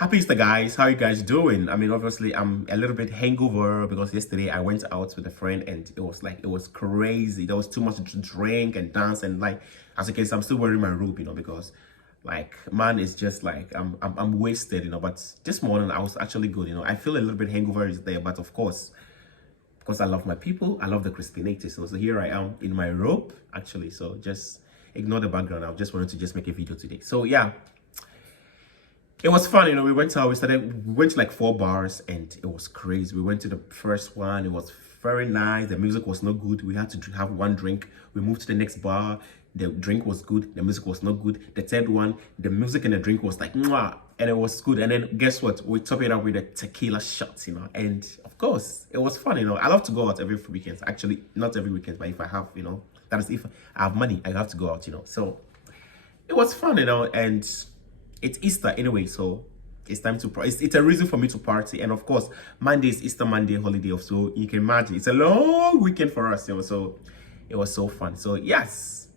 Happy Easter, guys. How you guys doing? I mean, obviously, I'm a little bit hangover because yesterday I went out with a friend and it was crazy. There was too much to drink and dance and like, as you can see, I'm still wearing my robe, because like, man, it's just like I'm wasted, But this morning I was actually good, I feel a little bit hangover is there, but of course, because I love my people, I love the Crispinator. So here I am in my robe, actually. So just ignore the background. I just wanted to just make a video today. So yeah. It was fun, we went out, we went to like 4 bars and it was crazy. We went to the first one, it was very nice. The music was not good. We had to have one drink. We moved to the next bar. The drink was good. The music was not good. The third one, the music and the drink was like, mwah, and it was good. And then guess what? We top it up with a tequila shots, and of course, it was fun, I love to go out every weekend. Actually, not every weekend, but if I have, that is if I have money, I have to go out, So it was fun, and it's Easter anyway, so it's time to it's a reason for me to party. And of course, Monday is Easter Monday holiday off, so you can imagine it's a long weekend for us, so it was so fun. So yes,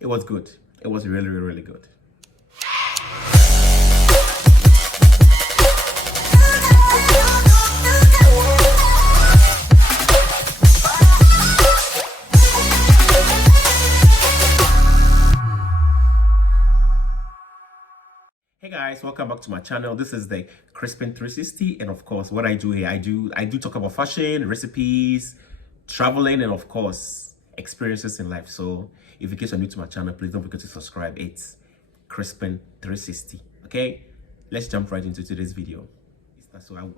it was good. It was really, really, really good. Hey guys, welcome back to my channel. This is the Crispin 360, and of course, what I do here, I do talk about fashion, recipes, traveling, and of course, experiences in life. So if in case you're new to my channel, please don't forget to subscribe. It's Crispin 360. Okay, let's jump right into today's video. So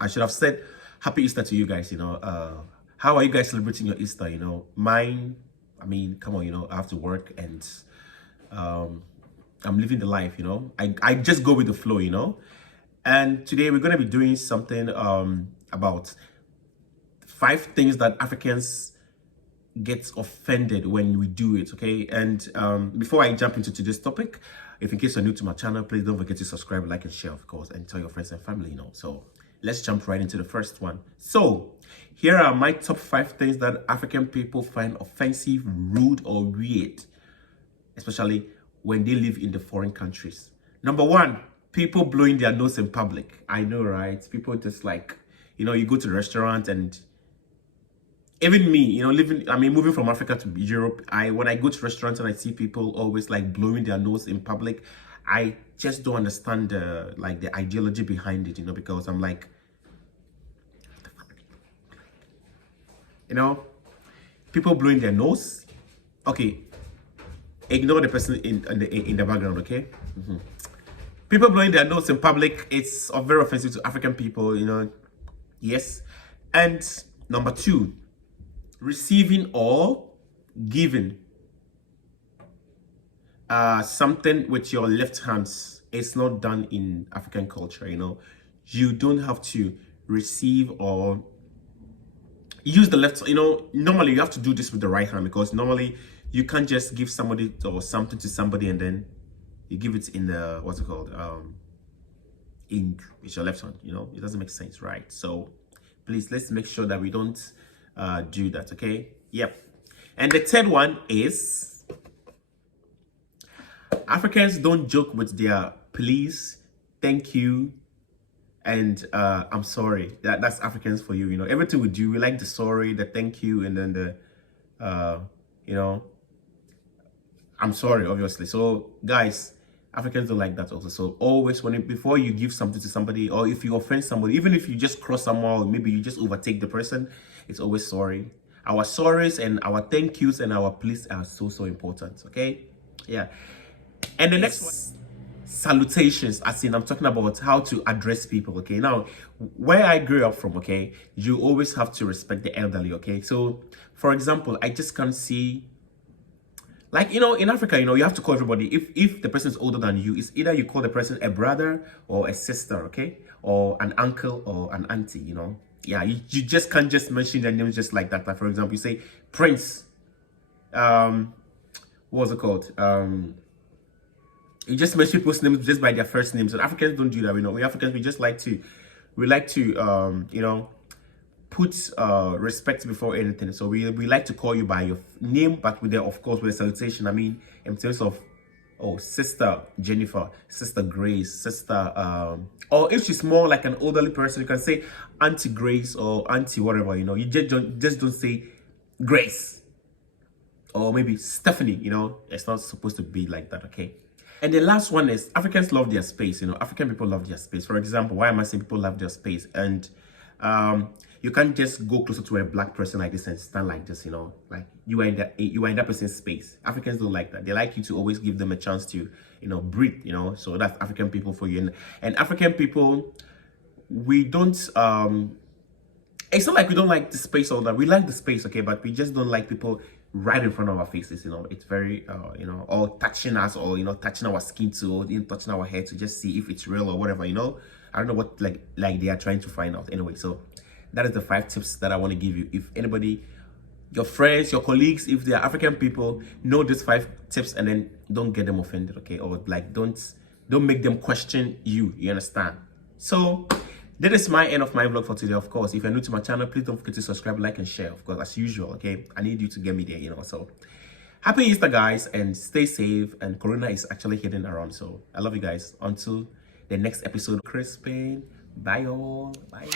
I should have said Happy Easter to you guys. How are you guys celebrating your Easter? Mine. I mean, come on. I have to work and I'm living the life, I just go with the flow, And today we're going to be doing something about 5 things that Africans get offended when we do it, okay? And before I jump into today's topic, if in case you're new to my channel, please don't forget to subscribe, like, and share, of course, and tell your friends and family, So let's jump right into the first one. So here are my top 5 things that African people find offensive, rude, or weird, especially when they live in the foreign countries. Number 1, people blowing their nose in public. I know, right? People just like, you go to the restaurant, and even me, moving from Africa to Europe, when I go to restaurants and I see people always like blowing their nose in public, I just don't understand the ideology behind it, because I'm like, people blowing their nose. Okay, ignore the person in the background, okay? People blowing their nose in public, it's very offensive to African people, Yes. And number 2, receiving or giving something with your left hands. It's not done in African culture, You don't have to receive or use the left. Normally you have to do this with the right hand, because normally you can't just give somebody or something to somebody and then you give it in the, what's it called, in with your left hand. It doesn't make sense, right? So please, let's make sure that we don't do that, okay? Yep. And the third one is Africans don't joke with their please, thank you, and I'm sorry. That's Africans for you. Everything we do, we like the sorry, the thank you, and then the I'm sorry, obviously. So guys, Africans don't like that also. So always before you give something to somebody, or if you offend somebody, even if you just cross someone, or maybe you just overtake the person, it's always sorry. Our sorries and our thank yous and our please are so important, okay? Yeah. And the next one, salutations. As in, I'm talking about how to address people, okay? Now, where I grew up from, okay, you always have to respect the elderly, okay? So for example, I just can't see, like, in Africa, you have to call everybody. If the person is older than you, it's either you call the person a brother or a sister, okay? Or an uncle or an auntie, Yeah, you just can't just mention their names just like that. Like, for example, you say Prince. What was it called? You just mention people's names just by their first names. And Africans don't do that, We Africans, we like to, put respect before anything. So we like to call you by your name, but with of course with a salutation. I mean, in terms of oh, sister Jennifer, sister Grace, sister or if she's more like an elderly person, you can say Auntie Grace or Auntie whatever, you know. You just don't say Grace or maybe Stephanie, you know. It's not supposed to be like that, okay? And the last one is Africans love their space, you know. African people love their space. For example, why am I saying people love their space? And you can't just go closer to a black person like this and stand like this, you know. Like you are in that person's space. Africans don't like that. They like you to always give them a chance to, you know, breathe, you know. So that's African people for you. And African people, we don't it's not like we don't like the space all that. We like the space, okay, but we just don't like people right in front of our faces, you know. It's very you know, or touching us, or you know, touching our skin too, or even touching our hair to just see if it's real or whatever, you know. I don't know what like they are trying to find out. Anyway, so that is the 5 tips that I want to give you. If anybody, your friends, your colleagues, if they are African people, know these 5 tips and then don't get them offended, okay? Or like don't make them question you. You understand? So that is my end of my vlog for today. Of course, if you're new to my channel, please don't forget to subscribe, like, and share. Of course, as usual, okay? I need you to get me there, you know. So happy Easter, guys, and stay safe. And Corona is actually hidden around. So I love you guys. Until the next episode, Chris Payne. Bye, all. Bye.